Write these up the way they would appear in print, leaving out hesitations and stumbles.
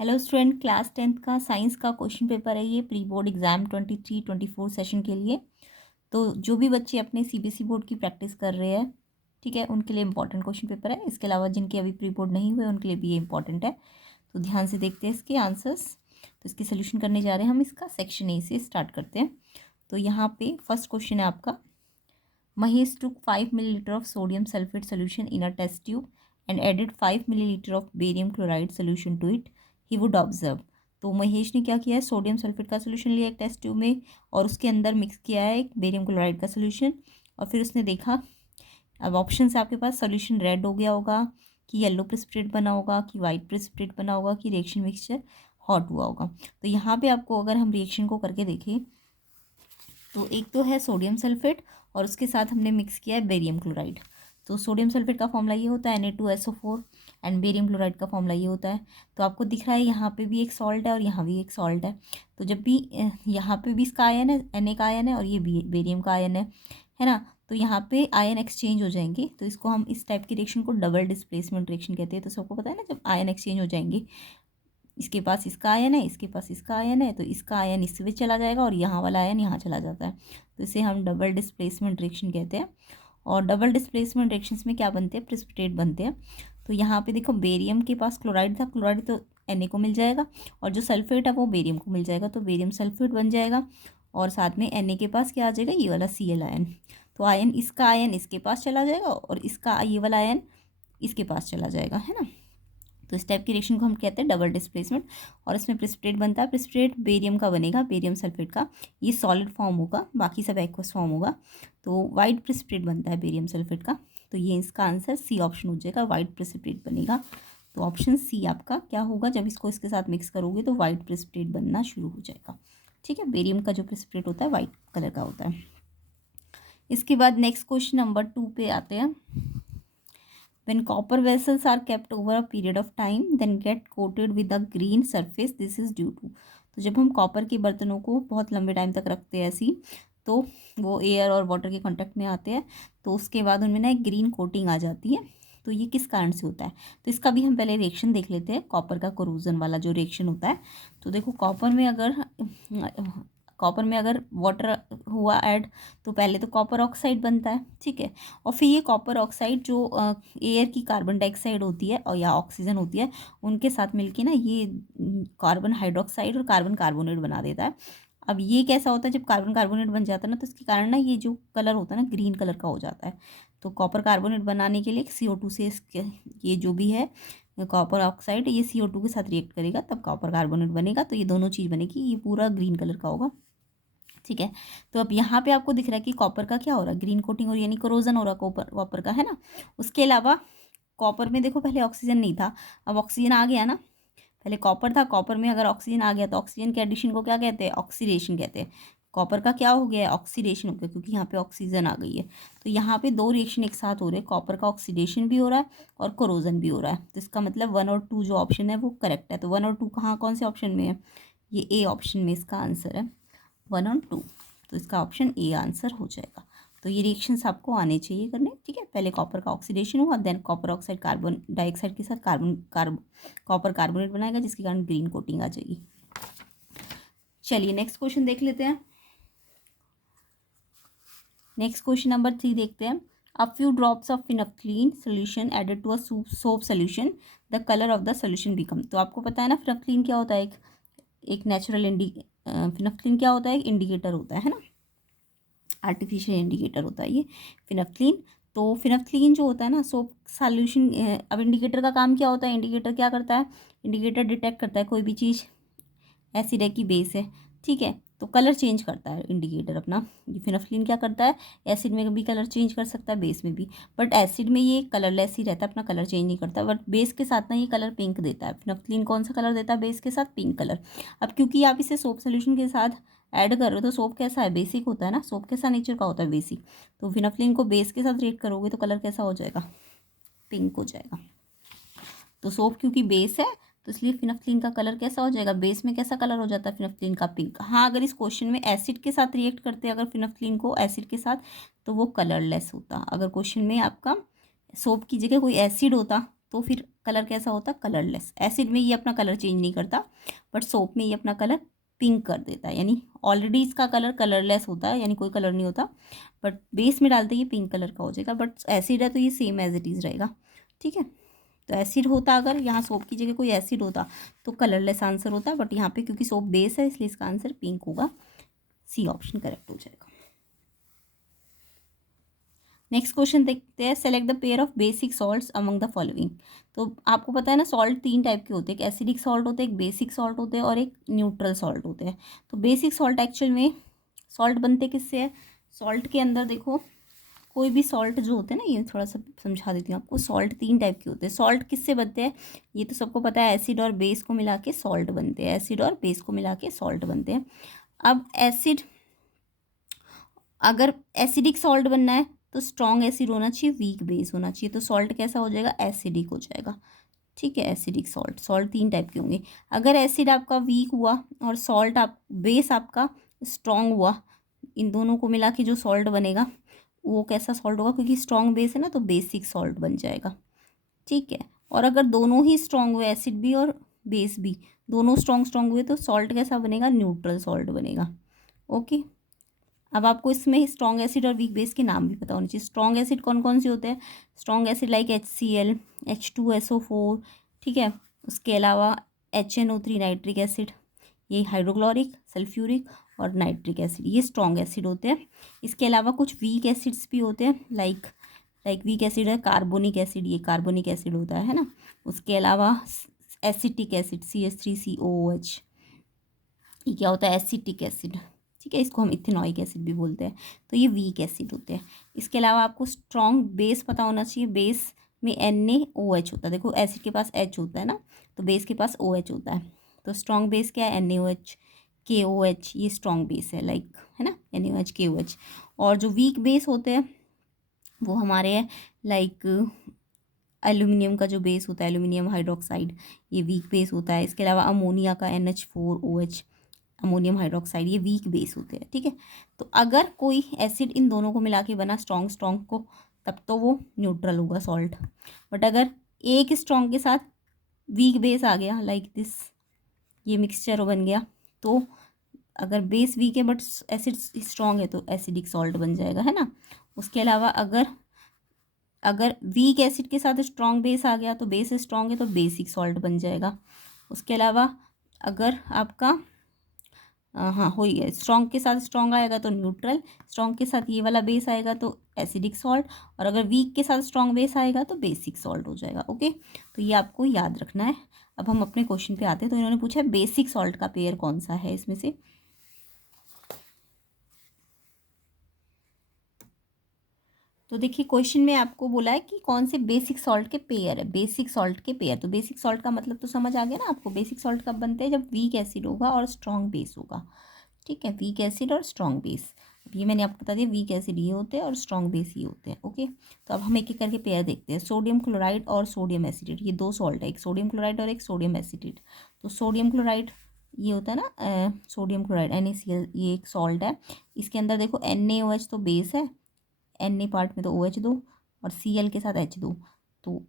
Hello student, class 10th का science का question paper है। ये प्री बोर्ड एग्ज़ाम 23-24 सेशन के लिए। तो जो भी बच्चे अपने सीबीएसई बोर्ड की प्रैक्टिस कर रहे हैं, ठीक है, उनके लिए इंपॉर्टेंट क्वेश्चन पेपर है। इसके अलावा जिनके अभी प्री बोर्ड नहीं हुए उनके लिए भी ये इंपॉर्टेंट है। तो ध्यान से देखते हैं इसके आंसर्स। तो इसके सोल्यूशन करने जा रहे हैं हम। इसका सेक्शन ए से स्टार्ट करते हैं। तो यहाँ पे फर्स्ट क्वेश्चन है आपका, Mahesh took 5 milliliter of sodium sulfate solution in a test tube and added 5 milliliter of barium chloride solution to it. He would observe. तो महेश ने क्या किया है, सोडियम सल्फेट का सोल्यूशन लिया एक टेस्ट ट्यूब में और उसके अंदर मिक्स किया है एक बेरियम क्लोराइड का सोल्यूशन। और फिर उसने देखा, अब ऑप्शन है आपके पास, सोल्यूशन रेड हो गया होगा, कि येलो प्रेसिपिटेट बना होगा, कि वाइट प्रेसिपिटेट बना होगा, कि रिएक्शन मिक्सचर हॉट हुआ होगा। तो यहाँ पे आपको अगर हम रिएक्शन को करके देखें तो एक तो है सोडियम सल्फेट और उसके साथ हमने मिक्स किया है बेरियम क्लोराइड। तो सोडियम सल्फेट का फॉर्मूला ये होता है Na2SO4 एंड बेरियम क्लोराइड का फॉर्मूला ये होता है। तो आपको दिख रहा है यहाँ पे भी एक सॉल्ट है और यहाँ भी एक सॉल्ट है। तो जब भी यहाँ पे भी इसका आयन है, Na का आयन है, और ये बेरियम का आयन है ना। तो यहाँ पे आयन एक्सचेंज हो जाएंगे। तो इसको हम इस टाइप की रिएक्शन को डबल डिस्प्लेसमेंट रिएक्शन कहते हैं। तो सबको पता है ना, जब आयन एक्सचेंज हो जाएंगे, इसके पास इसका आयन है, इसके पास इसका आयन है, तो इसका आयन इसमें चला जाएगा और यहाँ वाला आयन यहाँ चला जाता है। तो इसे हम डबल डिस्प्लेसमेंट रिएक्शन कहते हैं। और डबल डिस्प्लेसमेंट रिएक्शंस में क्या बनते हैं, प्रेसिपिटेट बनते हैं। तो यहाँ पे देखो, बेरियम के पास क्लोराइड था, क्लोराइड तो Na को मिल जाएगा, और जो सल्फेट है वो बेरियम को मिल जाएगा, तो बेरियम सल्फेट बन जाएगा। और साथ में Na के पास क्या आ जाएगा, ये वाला Cl आयन। तो आयन, इसका आयन इसके पास चला जाएगा और इसका ये वाला आयन इसके पास चला जाएगा, है ना। तो इस टाइप की रिएक्शन को हम कहते हैं डबल डिस्प्लेसमेंट। और इसमें प्रेसिपिटेट बनता है, प्रेसिपिटेट बेरियम का बनेगा, बेरियम सल्फेट का। ये सॉलिड फॉर्म होगा, बाकी सब एक्वस फॉर्म होगा। तो वाइट प्रेसिपिटेट बनता है बेरियम सल्फेट का। तो ये इसका आंसर सी ऑप्शन हो जाएगा, वाइट प्रेसिपिटेट बनेगा। तो ऑप्शन सी आपका क्या होगा, जब इसको इसके साथ मिक्स करोगे तो वाइट प्रेसिपिटेट बनना शुरू हो जाएगा। ठीक है, बेरियम का जो प्रेसिपिटेट होता है वाइट कलर का होता है। इसके बाद नेक्स्ट क्वेश्चन नंबर 2 पे आते हैं। When copper vessels are kept over a period of time, then get coated with a green surface. This is due to. तो जब हम कॉपर के बर्तनों को बहुत लंबे टाइम तक रखते हैं ऐसी, तो वो एयर और वाटर के कांटेक्ट में आते हैं, तो उसके बाद उनमें ना एक ग्रीन कोटिंग आ जाती है। तो ये किस कारण से होता है, तो इसका भी हम पहले रिएक्शन देख लेते हैं, कॉपर का कोरोजन वाला जो रिएक्शन होता है। तो देखो, कॉपर में अगर वाटर हुआ ऐड, तो पहले तो कॉपर ऑक्साइड बनता है, ठीक है। और फिर ये कॉपर ऑक्साइड जो एयर की कार्बन डाइऑक्साइड होती है और या ऑक्सीजन होती है, उनके साथ मिलके ना ये कार्बन हाइड्रोक्साइड और कार्बन कार्बोनेट बना देता है। अब ये कैसा होता है, जब कार्बन कार्बोनेट बन जाता है ना, तो इसके कारण ना ये जो कलर होता है ना, ग्रीन कलर का हो जाता है। तो कॉपर कार्बोनेट बनाने के लिए CO2 से इसके, ये जो भी है कॉपर ऑक्साइड, ये CO2 के साथ रिएक्ट करेगा, तब कॉपर कार्बोनेट बनेगा। तो ये दोनों चीज़ बनेगी, ये पूरा ग्रीन कलर का होगा, ठीक है। तो अब यहाँ पे आपको दिख रहा है कि कॉपर का क्या हो रहा है, ग्रीन कोटिंग हो रही है, यानी कोरोजन हो रहा है कॉपर का, है ना। उसके अलावा कॉपर में देखो, पहले ऑक्सीजन नहीं था, अब ऑक्सीजन आ गया ना। पहले कॉपर था, कॉपर में अगर ऑक्सीजन आ गया तो ऑक्सीजन के एडिशन को क्या कहते हैं, ऑक्सीडेशन कहते हैं। कॉपर का क्या हो गया है, ऑक्सीडेशन हो गया, क्योंकि यहाँ पे ऑक्सीजन आ गई है। तो यहाँ पे दो रिएक्शन एक साथ हो रहे हैं, कॉपर का ऑक्सीडेशन भी हो रहा है और कोरोजन भी हो रहा है। तो इसका मतलब 1 और 2 जो ऑप्शन है वो करेक्ट है। तो 1 और 2 कहाँ, कौन से ऑप्शन में है, ये ए ऑप्शन में इसका आंसर है, 1 और 2। तो इसका ऑप्शन ए आंसर हो जाएगा। तो ये रिएक्शंस आपको आने चाहिए करने, ठीक है। पहले कॉपर का ऑक्सीडेशन हुआ, than copper oxide carbon dioxide के साथ कॉपर कार्बोनेट बनाएगा, जिसके कारण ग्रीन कोटिंग आ जाएगी। चलिए नेक्स्ट क्वेश्चन देख लेते हैं। नेक्स्ट क्वेश्चन नंबर 3 देखते हैं। अ फ्यू ड्रॉप्स ऑफ फिनोक्सीन solution added to a soap solution, the colour of the solution become. तो आपको पता है ना, फिनोक्सीन क्या होता है, एक नेचुरल फिनोक्सीन क्या होता है, एक इंडिकेटर होता है ना, आर्टिफिशियल इंडिकेटर होता है ये फिनोक्सीन। तो फिनोक्सीन जो होता है ना सोप सॉल्यूशन, अब इंडिकेटर का काम क्या होता है, इंडिकेटर क्या करता है, इंडिकेटर डिटेक्ट करता है कोई भी चीज़ एसिड है कि बेस है, ठीक है। तो कलर चेंज करता है इंडिकेटर अपना। ये फिनोक्सीन क्या करता है, एसिड में भी कलर चेंज कर सकता है, बेस में भी। बट एसिड में ये कलरलेस ही रहता है, अपना कलर चेंज नहीं करता। बट बेस के साथ ना ये कलर पिंक देता है। फिनोक्सीन कौन सा कलर देता है बेस के साथ, पिंक कलर। अब क्योंकि आप इसे सोप सोल्यूशन के साथ ऐड कर रहे हो, तो सोप कैसा है, बेसिक होता है ना, सोप कैसा नेचर का होता है, बेसिक। तो फिनोक्सीन को बेस के साथ रिएक्ट करोगे तो कलर कैसा हो जाएगा, पिंक हो जाएगा। तो सोप क्योंकि बेस है, तो इसलिए फिनोक्सीन का कलर कैसा हो जाएगा, बेस में कैसा कलर हो जाता है फिनोक्सीन का, पिंक। हाँ, अगर इस क्वेश्चन में एसिड के साथ रिएक्ट करते हैं अगर फिनोक्सीन को एसिड के साथ, तो वो कलरलेस होता। अगर क्वेश्चन में आपका सोप की जगह कोई एसिड होता तो फिर कलर कैसा होता है, कलरलेस। एसिड में ये अपना कलर चेंज नहीं करता, बट सोप में ये अपना कलर पिंक कर देता है, यानी ऑलरेडी इसका कलर कलरलेस होता है, यानी कोई कलर नहीं होता, बट बेस में डालते ही पिंक कलर का हो जाएगा। बट एसिड है तो ये सेम एज इट इज़ रहेगा, ठीक है। तो एसिड होता, अगर यहाँ सोप की जगह कोई एसिड होता तो कलरलेस आंसर होता, बट यहाँ पे क्योंकि सोप बेस है इसलिए इसका आंसर पिंक होगा। सी ऑप्शन करेक्ट हो जाएगा। नेक्स्ट क्वेश्चन देखते हैं, select the pair of basic salts among the following. तो आपको पता है ना, सॉल्ट 3 टाइप के होते हैं, एक एसिडिक सॉल्ट होते हैं, एक बेसिक सॉल्ट होते हैं और एक न्यूट्रल सॉल्ट होते हैं। तो बेसिक सॉल्ट एक्चुअल में सॉल्ट बनते किससे है, सॉल्ट के अंदर देखो कोई भी सॉल्ट जो होते हैं ना, ये थोड़ा सा समझा देती हूँ आपको। सॉल्ट 3 टाइप के होते हैं। सॉल्ट किससे बनते हैं, ये तो सबको पता है, एसिड और बेस को मिला के सॉल्ट बनते हैं, एसिड और बेस को मिला के सॉल्ट बनते हैं। अब एसिड, अगर एसिडिक सॉल्ट बनना है तो स्ट्रॉन्ग एसिड होना चाहिए, वीक बेस होना चाहिए, तो सॉल्ट कैसा हो जाएगा, एसिडिक हो जाएगा, ठीक है। एसिडिक सॉल्ट, सॉल्ट 3 टाइप के होंगे। अगर एसिड आपका वीक हुआ और सॉल्ट आप बेस आपका स्ट्रॉन्ग हुआ, इन दोनों को मिला के जो सॉल्ट बनेगा वो कैसा सॉल्ट होगा, क्योंकि स्ट्रॉन्ग बेस है ना तो बेसिक सॉल्ट बन जाएगा, ठीक है। और अगर दोनों ही स्ट्रॉन्ग हुए, एसिड भी और बेस भी दोनों स्ट्रॉन्ग स्ट्रॉन्ग हुए, तो सॉल्ट कैसा बनेगा, न्यूट्रल सॉल्ट बनेगा, ओके। अब आपको इसमें स्ट्रॉन्ग एसिड और वीक बेस के नाम भी पता होने चाहिए। स्ट्रॉन्ग एसिड कौन कौन से होते हैं, strong acid like HCl, H2SO4, ठीक है। उसके अलावा HNO3 नाइट्रिक एसिड, ये हाइड्रोक्लोरिक, सल्फ्यूरिक और नाइट्रिक एसिड, ये स्ट्रॉन्ग एसिड होते हैं। इसके अलावा कुछ वीक एसिड्स भी होते हैं, लाइक वीक एसिड है कार्बोनिक एसिड, ये कार्बोनिक एसिड होता है ना। उसके अलावा एसिटिक एसिड CH3COOH, ये क्या होता है, एसिटिक एसिड, ठीक है। इसको हम इथेनॉइक एसिड भी बोलते हैं। तो ये वीक एसिड होते हैं। इसके अलावा आपको स्ट्रॉन्ग बेस पता होना चाहिए। बेस में NaOH होता है, देखो एसिड के पास H होता है ना, तो बेस के पास OH होता है। तो स्ट्रॉन्ग बेस क्या है, NaOH, KOH, ये स्ट्रॉन्ग बेस है, लाइक, है ना, NaOH, KOH। और जो वीक बेस होते हैं वो हमारे हैं, लाइक एल्यूमिनियम का जो बेस होता है, एल्यूमिनियम हाइड्रोक्साइड, ये वीक बेस होता है। इसके अलावा अमोनिया का NH4OH, अमोनियम हाइड्रोक्साइड, ये वीक बेस होते हैं, ठीक है। तो अगर कोई एसिड इन दोनों को मिला के बना स्ट्रॉन्ग स्ट्रॉन्ग को, तब तो वो न्यूट्रल होगा सॉल्ट। बट अगर एक स्ट्रॉन्ग के साथ वीक बेस आ गया, लाइक दिस, ये मिक्सचर बन गया, तो अगर बेस वीक है बट एसिड स्ट्रॉन्ग है तो एसिडिक सॉल्ट बन जाएगा, है ना। उसके अलावा अगर वीक एसिड के साथ स्ट्रॉन्ग बेस आ गया तो बेस स्ट्रॉन्ग है तो बेसिक सॉल्ट बन जाएगा। उसके अलावा अगर आपका हाँ हो ही गया, स्ट्रॉन्ग के साथ स्ट्रॉन्ग आएगा तो न्यूट्रल, स्ट्रॉन्ग के साथ ये वाला बेस आएगा तो एसिडिक सॉल्ट, और अगर वीक के साथ स्ट्रॉन्ग बेस आएगा तो बेसिक सॉल्ट हो जाएगा, ओके। तो ये आपको याद रखना है। अब हम अपने क्वेश्चन पे आते हैं। तो इन्होंने पूछा है बेसिक सॉल्ट का पेयर कौन सा है इसमें से। तो देखिए क्वेश्चन में आपको बोला है कि कौन से बेसिक सॉल्ट के पेयर है, बेसिक सॉल्ट के पेयर। तो बेसिक सॉल्ट का मतलब तो समझ आ गया ना आपको, बेसिक सॉल्ट कब बनते हैं, जब वीक एसिड होगा और स्ट्रॉन्ग बेस होगा, ठीक है। वीक एसिड और स्ट्रॉन्ग बेस, ये मैंने आपको बता दिया, वीक एसिड ये होते हैं और स्ट्रॉन्ग बेस ये होते हैं, ओके। तो अब हम एक एक करके पेयर देखते हैं। सोडियम क्लोराइड और सोडियम एसिटेट, ये 2 सॉल्ट है, एक सोडियम क्लोराइड और एक सोडियम एसिटेट। तो सोडियम क्लोराइड ये होता है ना, सोडियम क्लोराइड NaCl, ये एक सॉल्ट है। इसके अंदर देखो NaOH तो बेस है, Na पार्ट में तो OH दो और Cl के साथ H दो, तो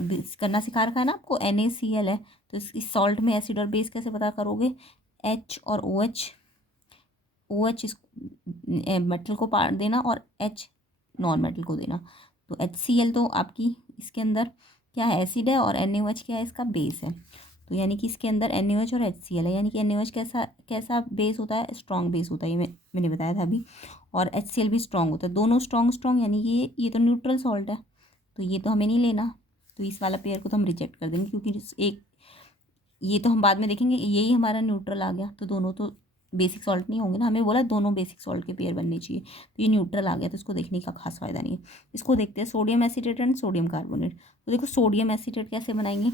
करना सिखा रखा है ना आपको, NaCl है। तो इस सॉल्ट में एसिड और बेस कैसे पता करोगे, H और OH इस मेटल को पार देना और H नॉन मेटल को देना। तो HCl तो आपकी इसके अंदर क्या है, एसिड है, और NaOH क्या है, इसका बेस है। तो यानी कि इसके अंदर NaOH और HCl है, यानी कि NaOH कैसा कैसा बेस होता है, स्ट्रॉन्ग बेस होता है, ये मैंने बताया था अभी। और HCl भी स्ट्रॉन्ग होता है, दोनों स्ट्रॉन्ग स्ट्रॉन्ग, यानी कि ये तो न्यूट्रल सॉल्ट है, तो ये तो हमें नहीं लेना। तो इस वाला पेयर को तो हम रिजेक्ट कर देंगे, क्योंकि एक ये तो हम बाद में देखेंगे, यही हमारा न्यूट्रल आ गया, तो दोनों तो बेसिक सॉल्ट नहीं होंगे ना, हमें बोला दोनों बेसिक सॉल्ट के पेयर बनने चाहिए, तो ये न्यूट्रल आ गया, तो इसको देखने का खास फायदा नहीं है। इसको देखते हैं, sodium acetate and sodium carbonate. तो देखो सोडियम एसीटेट कैसे बनाएंगे,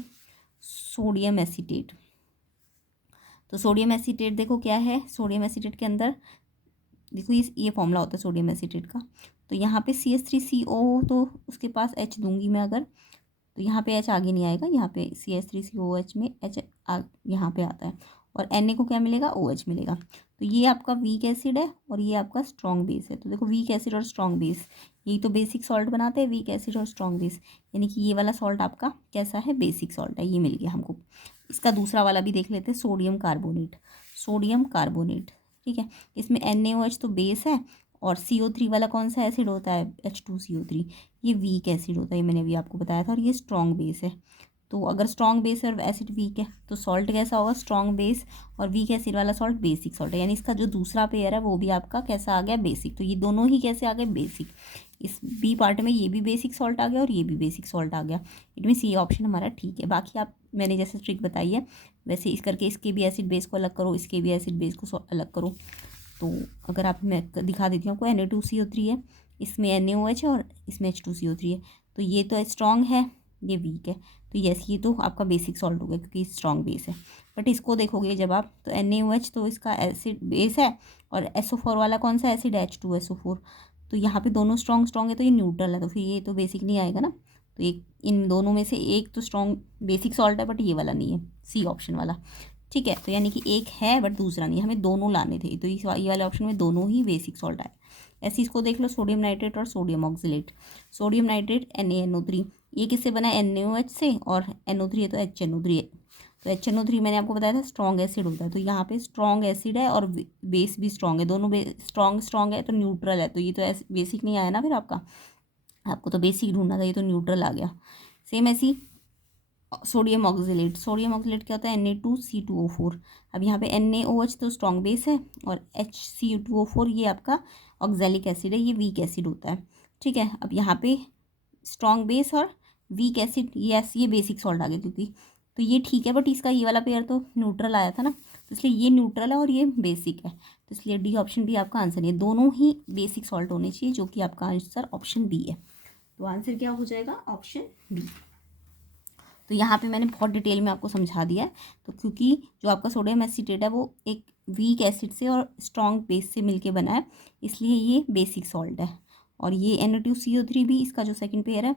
सोडियम एसीटेट, तो सोडियम एसीटेट देखो क्या है, सोडियम एसीटेट के अंदर देखो ये फॉर्मूला होता है सोडियम एसीटेट का। तो यहाँ पे CH3CO, तो उसके पास H दूंगी मैं अगर, तो यहाँ पे H आगे नहीं आएगा, यहाँ पे CH3COH में H यहाँ पे आता है। और Na को क्या मिलेगा, OH मिलेगा। तो ये आपका वीक एसिड है और ये आपका स्ट्रॉन्ग बेस है। तो देखो वीक एसिड और स्ट्रॉन्ग बेस यही तो बेसिक सॉल्ट बनाते हैं, वीक एसिड और स्ट्रॉन्ग बेस, यानी कि ये वाला सॉल्ट आपका कैसा है, बेसिक सॉल्ट है, ये मिल गया हमको। इसका दूसरा वाला भी देख लेते हैं, सोडियम कार्बोनेट। सोडियम कार्बोनेट, ठीक है, इसमें NaOH तो बेस है और CO3 वाला कौन सा एसिड होता है, H2CO3, ये वीक एसिड होता है, ये मैंने अभी आपको बताया था, और ये स्ट्रॉन्ग बेस है। तो अगर स्ट्रॉन्ग बेस और एसिड वीक है तो सॉल्ट कैसा होगा, स्ट्रॉन्ग बेस, और वीक एसिड वाला सॉल्ट बेसिक सॉल्ट है, यानी इसका जो दूसरा पेयर है वो भी आपका कैसा आ गया, बेसिक। तो ये दोनों ही कैसे आ गए, बेसिक। इस बी पार्ट में ये भी बेसिक सॉल्ट आ गया और ये भी बेसिक सॉल्ट आ गया, इट मीन्स ये ऑप्शन हमारा ठीक है। बाकी आप मैंने जैसे ट्रिक बताई है वैसे इस करके इसके भी एसिड बेस को अलग करो, इसके भी एसिड बेस को अलग करो। तो अगर आप, मैं दिखा देती हूँ आपको, Na2CO3 है, इसमें NaOH है और इसमें H2CO3 है। तो ये तो स्ट्रॉन्ग है, ये वीक है, तो यस ये तो आपका बेसिक सॉल्ट हो गया क्योंकि स्ट्रॉन्ग बेस है। बट इसको देखोगे जब आप, तो NaOH तो इसका एसिड बेस है और SO4 वाला कौन सा एसिड है, H2SO4। तो यहाँ पे दोनों स्ट्रॉन्ग स्ट्रॉन्ग है तो ये न्यूट्रल है, तो फिर ये तो बेसिक नहीं आएगा ना। तो एक इन दोनों में से एक तो स्ट्रॉन्ग बेसिक सॉल्ट है बट ये वाला नहीं है, सी ऑप्शन वाला, ठीक है। तो यानी कि एक है बट दूसरा नहीं, हमें दोनों लाने थे, तो ये वाले ऑप्शन में दोनों ही बेसिक सॉल्ट आए। ऐसे इसको देख लो, सोडियम नाइट्रेट और sodium oxalate. Sodium nitrate NaNO3, ये किससे बना है, NaOH से, और NO3 है तो HNO3 है। तो HNO3 मैंने आपको बताया था स्ट्रॉन्ग एसिड होता है, तो यहाँ पे स्ट्रॉन्ग एसिड है और बेस भी स्ट्रॉन्ग है, दोनों स्ट्रॉन्ग स्ट्रॉन्ग है तो न्यूट्रल है, तो ये तो बेसिक नहीं आया ना फिर आपका, आपको तो बेसिक ढूंढना था, ये तो न्यूट्रल आ गया। सेम ऐसी सोडियम ऑक्सीलेट, सोडियम ऑक्सीलेट क्या होता है, Na2C2O4। अब यहाँ पे NaOH तो स्ट्रॉन्ग बेस है और HCl2O4 ये आपका ऑक्जेलिक एसिड है, ये वीक एसिड होता है, ठीक है। अब यहाँ पे स्ट्रॉन्ग बेस और वीक एसिड, यस ये बेसिक सॉल्ट आ गया क्योंकि, तो ये ठीक है, बट इसका ये वाला पेयर तो न्यूट्रल आया था ना, तो इसलिए ये न्यूट्रल है और ये बेसिक है, तो इसलिए डी ऑप्शन भी आपका आंसर है, दोनों ही बेसिक सॉल्ट होने चाहिए, जो कि आपका आंसर ऑप्शन बी है। तो आंसर क्या हो जाएगा, ऑप्शन बी। तो यहाँ पे मैंने बहुत डिटेल में आपको समझा दिया है, तो क्योंकि जो आपका सोडियम एसीटेट है वो एक वीक एसिड से और स्ट्रॉन्ग बेस से मिलके बना है, इसलिए ये बेसिक सॉल्ट है। और ये Na2CO3 भी इसका जो सेकंड पेयर है,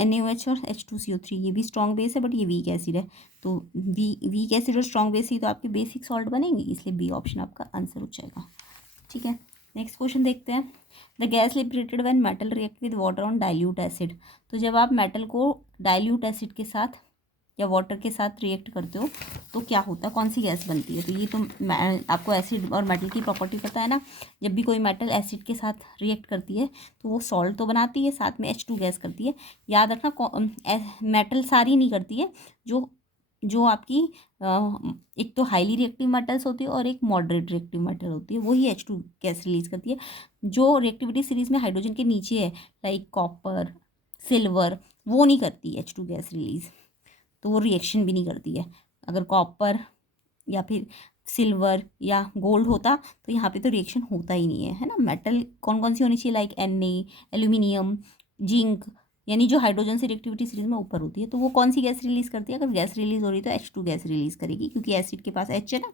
NaOH और H2CO3, ये भी स्ट्रॉन्ग बेस है बट ये वीक एसिड है। तो वीक एसिड और स्ट्रॉन्ग बेस ही तो आपके बेसिक सॉल्ट बनेंगे, इसलिए बी ऑप्शन आपका आंसर हो जाएगा, ठीक है। नेक्स्ट क्वेश्चन देखते हैं, the gas liberated when metal react with water on dilute acid. तो जब आप मेटल को डाइल्यूट एसिड के साथ या वाटर के साथ रिएक्ट करते हो तो क्या होता है, कौन सी गैस बनती है। तो ये तो आपको एसिड और मेटल की प्रॉपर्टी पता है ना, जब भी कोई मेटल एसिड के साथ रिएक्ट करती है तो वो सॉल्ट तो बनाती है, साथ में H2 गैस करती है। याद रखना मेटल सारी नहीं करती है, जो जो आपकी एक तो हाईली रिएक्टिव मेटल्स होती है और एक मॉडरेट रिएक्टिव मेटल होती है, वही H2 गैस रिलीज करती है। जो रिएक्टिविटी सीरीज में हाइड्रोजन के नीचे है, लाइक कॉपर, सिल्वर, वो नहीं करती H2 गैस रिलीज, तो वो रिएक्शन भी नहीं करती है। अगर कॉपर या फिर सिल्वर या गोल्ड होता तो यहाँ पे तो रिएक्शन होता ही नहीं है ना। मेटल कौन कौन सी होनी चाहिए, लाइक Na, एल्यूमिनियम, जिंक, यानी जो हाइड्रोजन से रिएक्टिविटी सीरीज में ऊपर होती है, तो वो कौन सी गैस रिलीज करती है, अगर गैस रिलीज हो रही है तो H2 गैस रिलीज करेगी, क्योंकि एसिड के पास H है ना।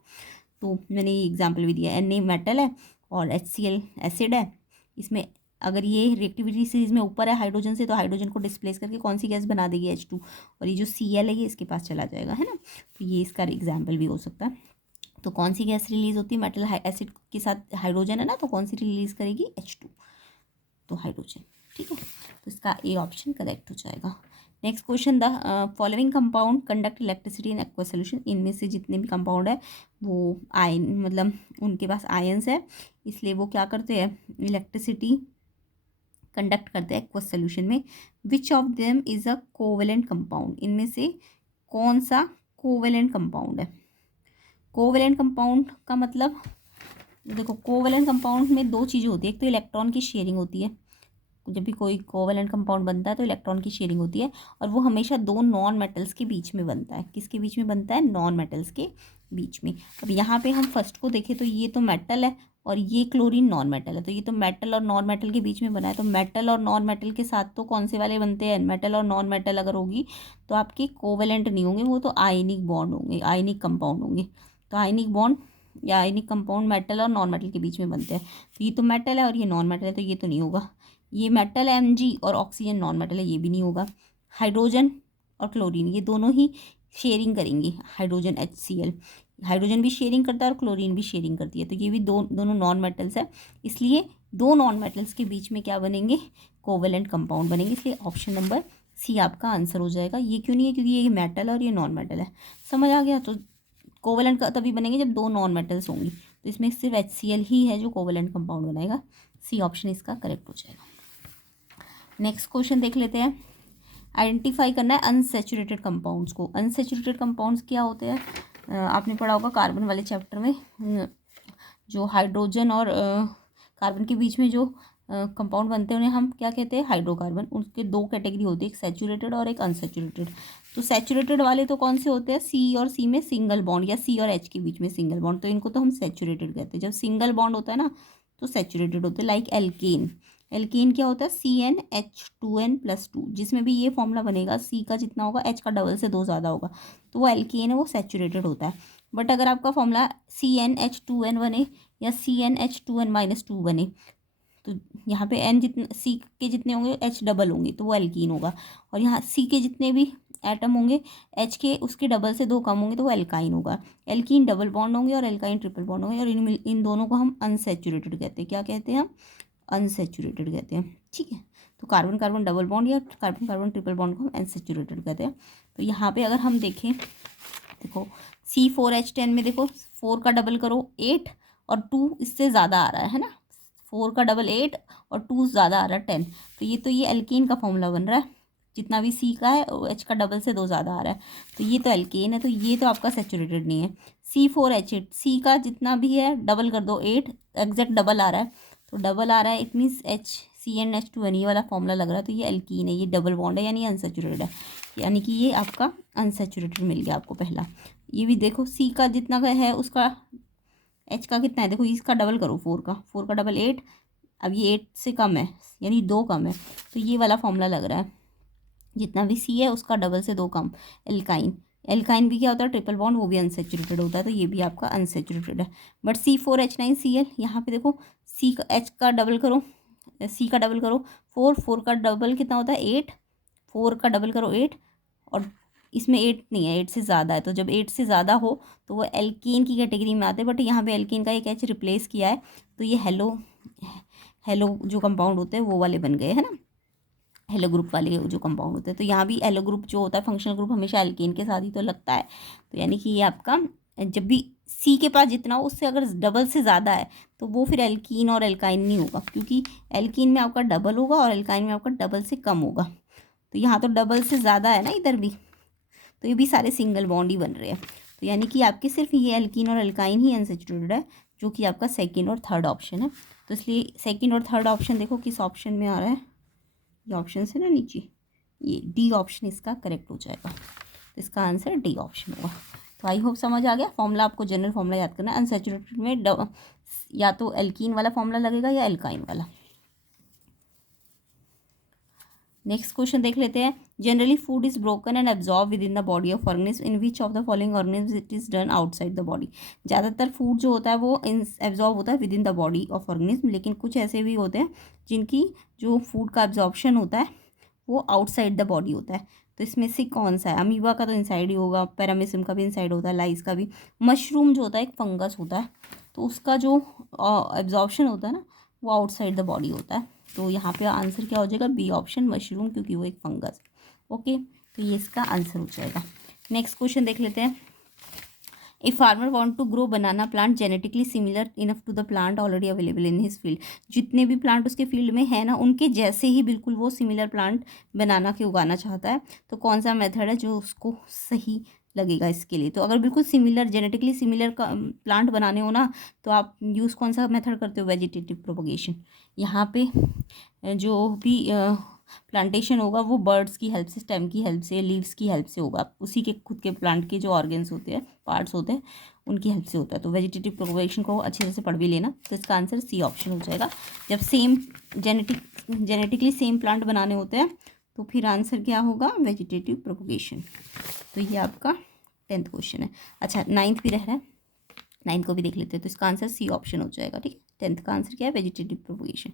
तो मैंने ये एग्जाम्पल भी दिया, Na मेटल है और HCl एसिड है, इसमें अगर ये रिएक्टिविटी सीरीज में ऊपर है हाइड्रोजन से, तो हाइड्रोजन को डिस्प्लेस करके कौन सी गैस बना देगी, H2, और ये जो Cl है ये इसके पास चला जाएगा, है ना। तो ये इसका एग्जाम्पल भी हो सकता है। तो कौन सी गैस रिलीज होती है, मेटल एसिड के साथ हाइड्रोजन है ना, तो कौन सी रिलीज करेगी, H2, तो हाइड्रोजन, ठीक है। तो इसका ए ऑप्शन करेक्ट हो जाएगा। Next question, the following compound conduct electricity in aqua solution. इनमें से जितने भी कंपाउंड है वो आयन, मतलब उनके पास आयंस है, इसलिए वो क्या करते हैं, इलेक्ट्रिसिटी कंडक्ट करते हैं एक्वा सोल्यूशन में। Which of them is a covalent compound, इनमें से कौन सा कोवेलेंट कंपाउंड है। कोवेलेंट कंपाउंड का मतलब, देखो कोवेलेंट कंपाउंड में दो चीज़ें होती है, एक तो इलेक्ट्रॉन की शेयरिंग होती है, जब भी कोई कोवेलेंट कंपाउंड बनता है तो इलेक्ट्रॉन की शेयरिंग होती है, और वो हमेशा दो नॉन मेटल्स के बीच में बनता है। किसके बीच में बनता है, नॉन मेटल्स के बीच में। अब यहाँ पे हम फर्स्ट को देखें तो ये तो मेटल है और ये क्लोरीन नॉन मेटल है, तो ये तो मेटल और नॉन मेटल के बीच में बना है। तो मेटल और नॉन मेटल के साथ तो कौन से वाले बनते हैं, मेटल और नॉन मेटल अगर होगी तो आपके कोवेलेंट नहीं होंगे, वो तो आयनिक बॉन्ड होंगे, आयनिक कंपाउंड होंगे। तो आयनिक बॉन्ड या आयनिक कंपाउंड मेटल और नॉन मेटल के बीच में बनते हैं। तो ये तो मेटल है और ये नॉन मेटल है, तो ये तो नहीं होगा। ये मेटल है Mg और ऑक्सीजन नॉन मेटल है, ये भी नहीं होगा। हाइड्रोजन और क्लोरीन ये दोनों ही शेयरिंग करेंगे, हाइड्रोजन HCl, हाइड्रोजन भी शेयरिंग करता है और क्लोरीन भी शेयरिंग करती है, तो ये भी दोनों नॉन मेटल्स है, इसलिए दो नॉन मेटल्स के बीच में क्या बनेंगे, कोवेलेंट कंपाउंड बनेंगे, इसलिए ऑप्शन नंबर सी आपका आंसर हो जाएगा। ये क्यों नहीं है, क्योंकि ये मेटल है और ये नॉन मेटल है, समझ आ गया। तो कोवेलेंट का तभी बनेंगे जब दो नॉन मेटल्स होंगी, तो इसमें सिर्फ HCl ही है जो कोवेलेंट कंपाउंड बनाएगा, सी ऑप्शन इसका करेक्ट हो जाएगा। नेक्स्ट क्वेश्चन देख लेते हैं। आइडेंटिफाई करना है अनसेचुरेटेड कंपाउंड्स को। अनसेचुरेटेड कंपाउंड्स क्या होते हैं, आपने पढ़ा होगा कार्बन वाले चैप्टर में, जो हाइड्रोजन और कार्बन के बीच में जो कंपाउंड बनते हैं उन्हें हम क्या कहते हैं, हाइड्रोकार्बन। उसके दो कैटेगरी होती है, एक सैचुरेटेड और एक अनसैचुरेटेड। तो सैचुरेटेड वाले तो कौन से होते हैं, सी और सी में सिंगल बॉन्ड या सी और H के बीच में सिंगल बॉन्ड, तो इनको तो हम सैचुरेटेड कहते हैं। जब सिंगल बॉन्ड होता है ना तो सैचुरेटेड होते हैं। लाइक एल्केन, एल्केन क्या होता है, CnH2n+2, जिसमें भी ये फॉर्मूला बनेगा सी का जितना होगा H का डबल से 2 ज़्यादा होगा, तो वो एल्केन है, वो सैचुरेटेड होता है। बट अगर आपका फॉर्मूला CnH2n बने या CnH2n-2 बने, तो यहाँ पे N जितने सी के जितने होंगे H डबल होंगे तो वो एल्कीन होगा, और यहाँ सी के जितने भी एटम होंगे H के उसके डबल से 2 कम होंगे तो वो एल्काइन होगा। एल्कीन डबल बॉन्ड होंगे और एल्काइन ट्रिपल बॉन्ड होंगे, और इन दोनों को हम अनसैचुरेटेड कहते हैं। क्या कहते हैं हम, अनसैचुरेटेड कहते हैं, ठीक है। तो कार्बन कार्बन डबल बॉन्ड या कार्बन कार्बन ट्रिपल बॉन्ड को हम अनसैचुरेटेड कहते हैं। तो यहाँ पे अगर हम देखें, देखो C4H10 में देखो 4 का डबल करो 8 और 2 इससे ज़्यादा आ रहा है ना, 4 का डबल 8 और 2 ज़्यादा आ रहा है 10, तो ये एल्केन का फॉर्मूला बन रहा है। जितना भी सी का है H का डबल से 2 ज़्यादा आ रहा है, तो ये तो एल्केन है, तो ये तो आपका सैचुरेटेड नहीं है। C4H8, सी का जितना भी है डबल कर दो 8, एग्जैक्ट डबल आ रहा है, तो डबल आ रहा है, इट मीन्स CnH2n, ये वाला फॉर्मूला लग रहा है, तो ये एल्कीन है, ये डबल बॉन्ड है यानी अनसैचुरेटेड है, यानी कि ये आपका अनसैचुरेटेड मिल गया आपको पहला। ये भी देखो सी का जितना का है उसका H का कितना है, देखो इसका डबल करो 4 का डबल 8, अब ये 8 से कम है यानी 2 कम है, तो ये वाला फॉर्मूला लग रहा है, जितना भी सी है उसका डबल से 2 कम, एल्काइन। एल्काइन भी क्या होता है, ट्रिपल बॉन्ड, वो भी अनसैचुरेटेड होता है, तो ये भी आपका अनसैचुरेटेड है। बट C4H9Cl, यहाँ पे देखो सी का H का डबल करो, सी का डबल करो 4 का डबल कितना होता है 8, 4 का डबल करो 8, और इसमें 8 नहीं है, 8 से ज़्यादा है, तो जब 8 से ज़्यादा हो तो वो एल्कीन की कैटेगरी में आते हैं। बट यहाँ पे एल्कीन का एक H रिप्लेस किया है, तो ये हेलो जो कंपाउंड होते हैं वो वाले बन गए है ना, हेलो ग्रुप वाले जो कंपाउंड होते हैं। तो यहाँ भी हेलो ग्रुप जो होता है, फंक्शनल ग्रुप हमेशा एल्केन के साथ ही तो लगता है, तो यानी कि ये आपका जब भी सी के पास जितना हो उससे अगर डबल से ज़्यादा है तो वो फिर एल्कीन और एल्काइन नहीं होगा, क्योंकि एल्कीन में आपका डबल होगा और एल्काइन में आपका डबल से कम होगा। तो यहाँ तो डबल से ज़्यादा है ना इधर भी, तो ये भी सारे सिंगल बॉन्ड ही बन रहे हैं, तो यानी कि आपके सिर्फ ये एल्कीन और एल्काइन ही अनसैचुरेटेड है, जो कि आपका सेकेंड और थर्ड ऑप्शन है। तो इसलिए सेकेंड और थर्ड ऑप्शन देखो किस ऑप्शन में आ रहा है, ये ऑप्शन है ना नीचे, ये डी ऑप्शन इसका करेक्ट हो जाएगा, तो इसका आंसर डी ऑप्शन होगा। तो आई होप समझ आ गया। फॉर्मूला आपको जनरल फॉर्मूला याद करना है, अनसैचुरेटेड में या तो एल्कीन वाला फॉर्मूला लगेगा या एल्काइन वाला। नेक्स्ट क्वेश्चन देख लेते हैं। Generally food is broken and absorb with in the body of organism, in which of the following organism it is done outside the body. ज़्यादातर फूड जो होता है वो एब्जॉर्ब होता है with in the body of organism, लेकिन कुछ ऐसे भी होते हैं जिनकी जो फूड का एब्जॉर्प्शन होता है वो आउटसाइड द बॉडी होता है। तो इसमें से कौन सा है, अमीबा का तो इनसाइड ही होगा, पैरामीसियम का भी इनसाइड होता है, लाइस का भी। मशरूम जो होता है एक फंगस होता है, तो उसका जो एब्जॉर्प्शन होता है ना वो आउटसाइड द बॉडी होता है। तो यहाँ पे आंसर क्या हो जाएगा, बी ऑप्शन मशरूम, क्योंकि वो एक फंगस। ओके, तो ये इसका आंसर हो जाएगा। नेक्स्ट क्वेश्चन देख लेते हैं। A farmer want to grow banana plant genetically similar enough to the plant already available in his field. जितने भी प्लांट उसके फील्ड में है ना उनके जैसे ही बिल्कुल वो सिमिलर प्लांट बनाना के उगाना चाहता है, तो कौन सा मेथड है जो उसको सही लगेगा इसके लिए। तो अगर बिल्कुल सिमिलर जेनेटिकली सिमिलर का प्लांट बनाने हो ना, तो आप यूज़ कौन सा मेथड करते हो, वेजिटेटिव प्रोपगेशन। यहाँ पे जो भी प्लांटेशन होगा वो बर्ड्स की हेल्प से, स्टेम की हेल्प से, लीव्स की हेल्प से होगा, उसी के खुद के प्लांट के जो ऑर्गन्स होते हैं, पार्ट्स होते हैं, उनकी हेल्प से होता है। तो वेजिटेटिव प्रोपगेशन को अच्छे तरह से पढ़ भी लेना, तो इसका आंसर सी ऑप्शन हो जाएगा। जब सेम जेनेटिकली सेम प्लांट बनाने होते हैं तो फिर आंसर क्या होगा, वेजिटेटिव प्रोपगेशन। तो ये आपका 10th क्वेश्चन है। अच्छा 9th भी रह रहा है, 9th को भी देख लेते हैं, तो इसका आंसर सी ऑप्शन हो जाएगा। ठीक है, 10th का आंसर क्या है, vegetative propagation.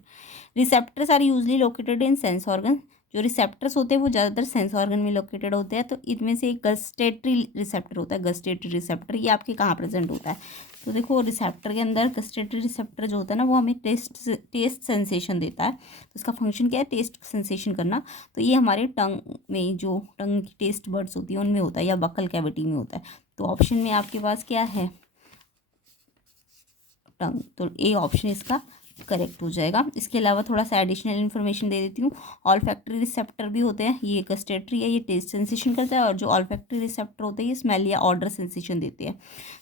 Receptors are usually located in sense organ जो रिसेप्टर्स होते हैं वो ज़्यादातर सेंस ऑर्गन में लोकेटेड होते हैं। तो इनमें से एक गस्टेटरी रिसेप्टर होता है। गस्टेटरी रिसेप्टर ये आपके कहाँ प्रेजेंट होता है? तो देखो रिसेप्टर के अंदर गस्टेटरी रिसेप्टर जो होता है ना, वो हमें टेस्ट सेंसेशन देता है। तो इसका फंक्शन क्या है? टेस्ट सेंसेशन करना। तो ये हमारे टंग में, जो टंग की टेस्ट बर्ड्स होती है उनमें होता है, या बकल कैविटी में होता है। तो ऑप्शन में आपके पास क्या है? टंग। तो ए ऑप्शन इसका करेक्ट हो जाएगा। इसके अलावा थोड़ा सा एडिशनल इन्फॉर्मेशन दे देती हूँ। ऑल्फैक्टरी रिसेप्टर भी होते हैं, ये गस्टेटरी है, ये टेस्ट सेंसेशन करता है, और जो ऑल्फैक्टरी रिसेप्टर होते हैं ये स्मेल या ऑर्डर सेंसेशन देते हैं।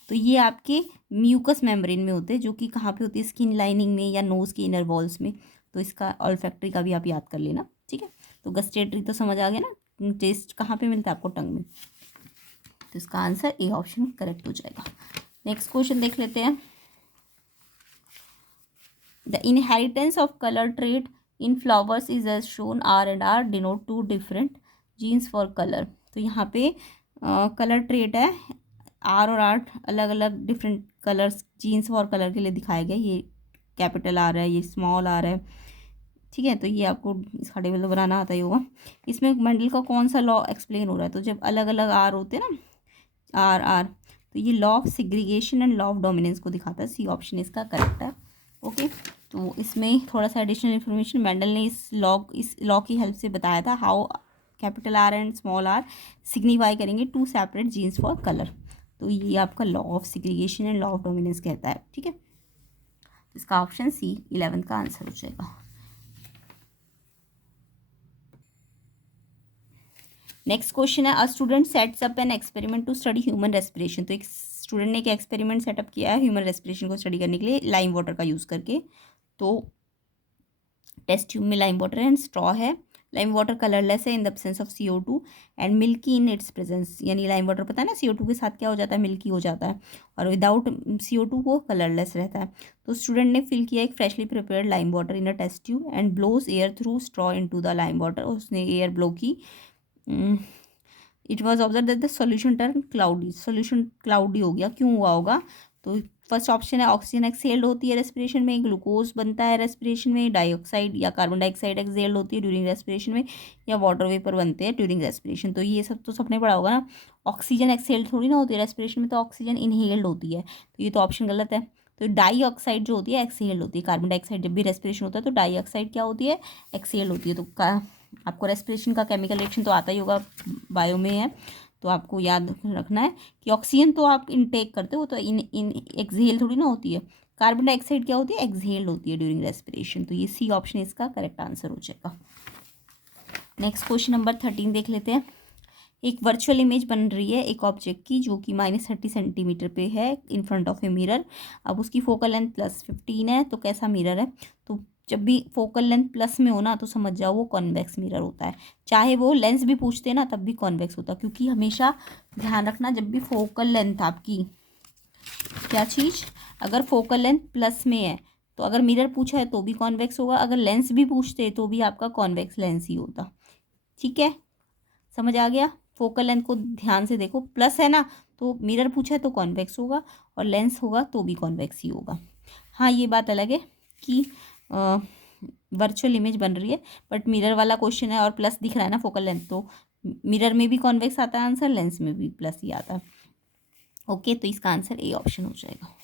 तो ये आपके म्यूकस मेम्ब्रेन में होते हैं, जो कि कहाँ पे होती है? स्किन लाइनिंग में या नोज़ के इनर वॉल्स में। तो इसका ऑल्फैक्टरी का भी आप याद कर लेना, ठीक है। तो गस्टेटरी तो समझ आ गया ना, टेस्ट कहाँ पर मिलता है आपको? टंग में। तो इसका आंसर ए ऑप्शन करेक्ट हो जाएगा। नेक्स्ट क्वेश्चन देख लेते हैं। The inheritance of color trait in flowers is as shown. R and R denote two different genes for color. तो यहाँ पे कलर ट्रेट है, आर और आर अलग अलग different colours genes for colour के लिए दिखाए गए। ये कैपिटल आर है, ये स्मॉल आर है, ठीक है। तो ये आपको इसका टेबल बनाना आता ही होगा। इसमें मेंडल का कौन सा लॉ एक्सप्लेन हो रहा है? तो जब अलग अलग आर होते हैं ना, आर आर, तो ये law of segregation and law of dominance को दिखाता है। सी ऑप्शन इसका करेक्ट है। ओके, तो इसमें थोड़ा सा एडिशनल इन्फॉर्मेशन मेंडल ने इस लॉ की हेल्प से बताया था, how capital R and small R signify करेंगे to separate genes for colour. तो ये आपका law of segregation and law of dominance कहता है, ठीक है। इसका ऑप्शन सी 11 का आंसर हो जाएगा। नेक्स्ट क्वेश्चन है, a student sets up an experiment to study human respiration. तो एक स्टूडेंट ने एक एक्सपेरिमेंट सेटअप किया है ह्यूमन रेस्पिरेशन को स्टडी करने के लिए लाइम वाटर का यूज़ करके। तो टेस्ट ट्यूब में लाइम वाटर एंड स्ट्रॉ है। लाइम वाटर कलरलेस है in the absence of CO2 and milky in its presence. यानी लाइम वाटर पता है ना, CO2 के साथ क्या हो जाता है? मिल्की हो जाता है, और विदाउट CO2 वो कलरलेस रहता है। तो स्टूडेंट ने फिल किया एक freshly prepared lime water in a test tube and blows air through straw into the lime water. उसने एयर ब्लो की। It was observe that the solution turn cloudy. Solution cloudy हो गया, क्यों हुआ होगा? तो फर्स्ट ऑप्शन है, oxygen exhaled होती है रेस्पिरेशन में, ग्लूकोज बनता है रेस्पिरेशन में, डाइऑक्साइड या कार्बन डाइऑक्साइड एक्सहेल्ड होती है ड्यूरिंग रेस्पिरेशन में, या वाटर वेपर बनते हैं ड्यूरिंग रेस्पिरेशन। तो ये सब तो सबने पढ़ा होगा ना। ऑक्सीजन एक्सहेल्ड थोड़ी ना होती है रेस्पिरेशन में, तो ऑक्सीजन इनहेल्ड होती है। तो ये तो ऑप्शन गलत है। तो डाइऑक्साइड जो होती है एक्सहेल्ड होती है। कार्बन डाइऑक्साइड जब भी रेस्पिरेशन होता है तो डाइऑक्साइड क्या होती है? एक्सहेल्ड होती है। तो आपको रेस्पिरेशन का केमिकल रिएक्शन तो आता ही होगा, बायो में है। तो आपको याद रखना है कि ऑक्सीजन तो आप इनटेक करते हो, तो इन एक्सहेल थोड़ी ना होती है। कार्बन डाइऑक्साइड क्या होती है? एक्सहेल होती है ड्यूरिंग रेस्पिरेशन। तो ये सी ऑप्शन इसका करेक्ट आंसर हो जाएगा। नेक्स्ट क्वेश्चन नंबर 13 देख लेते हैं। एक वर्चुअल इमेज बन रही है एक ऑब्जेक्ट की, जो कि -30 सेंटीमीटर पे है in front of a mirror. अब उसकी फोकल लेंथ +15 है। तो कैसा मिरर है? तो जब भी फोकल लेंथ प्लस में हो ना, तो समझ जाओ वो कॉन्वेक्स मिरर होता है। चाहे वो लेंस भी पूछते ना तब भी कॉन्वेक्स होता है, क्योंकि हमेशा ध्यान रखना, जब भी फोकल लेंथ आपकी क्या चीज़, अगर फोकल लेंथ प्लस में है तो अगर मिरर पूछा है तो भी कॉन्वेक्स होगा, अगर लेंस भी पूछते तो भी आपका कॉन्वेक्स लेंस ही होता, ठीक है। समझ आ गया? फोकल लेंथ को ध्यान से देखो, प्लस है ना, तो मिरर पूछा है तो कॉन्वेक्स होगा, और लेंस होगा तो भी कॉन्वेक्स ही होगा। हाँ, ये बात अलग है कि वर्चुअल इमेज बन रही है, बट मिरर वाला क्वेश्चन है और प्लस दिख रहा है ना फोकल लेंथ, तो मिरर में भी कॉन्वेक्स आता है आंसर, लेंस में भी प्लस ही आता है। ओके, तो इसका आंसर ए ऑप्शन हो जाएगा।